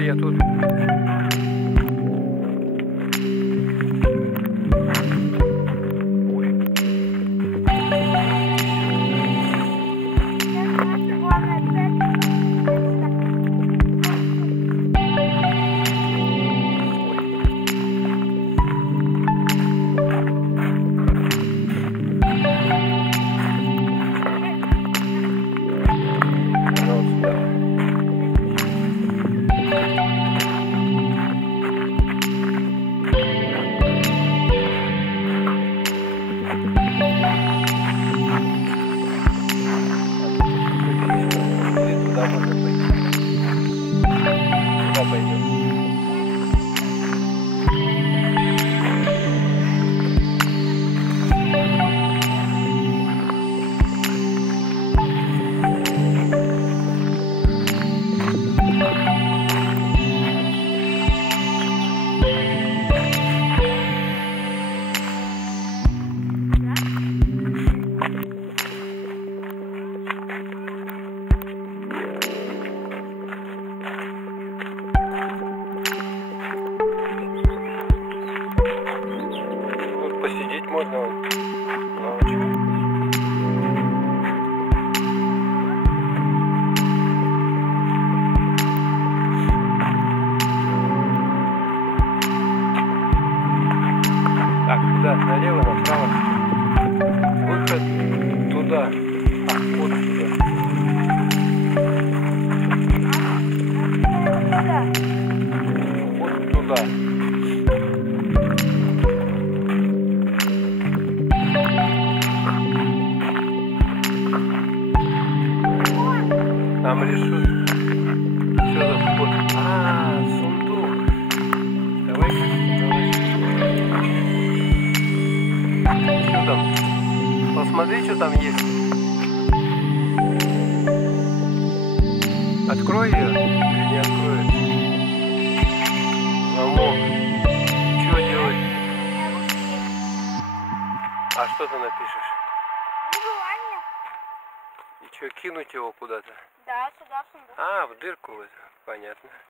Я тут. Посидеть можно на лавочке. Так, куда? Налево, направо. Выход туда. А, вот туда. Вот туда. Там решут. Что за вход? А, сундук. Давай-ка. Что там? Посмотри, что там есть. Открой ее или не откроешь? Замок. Что делать? А что ты напишешь? Желание. И что, кинуть его куда-то? Да, сюда в сундук. А, в дырку. Понятно.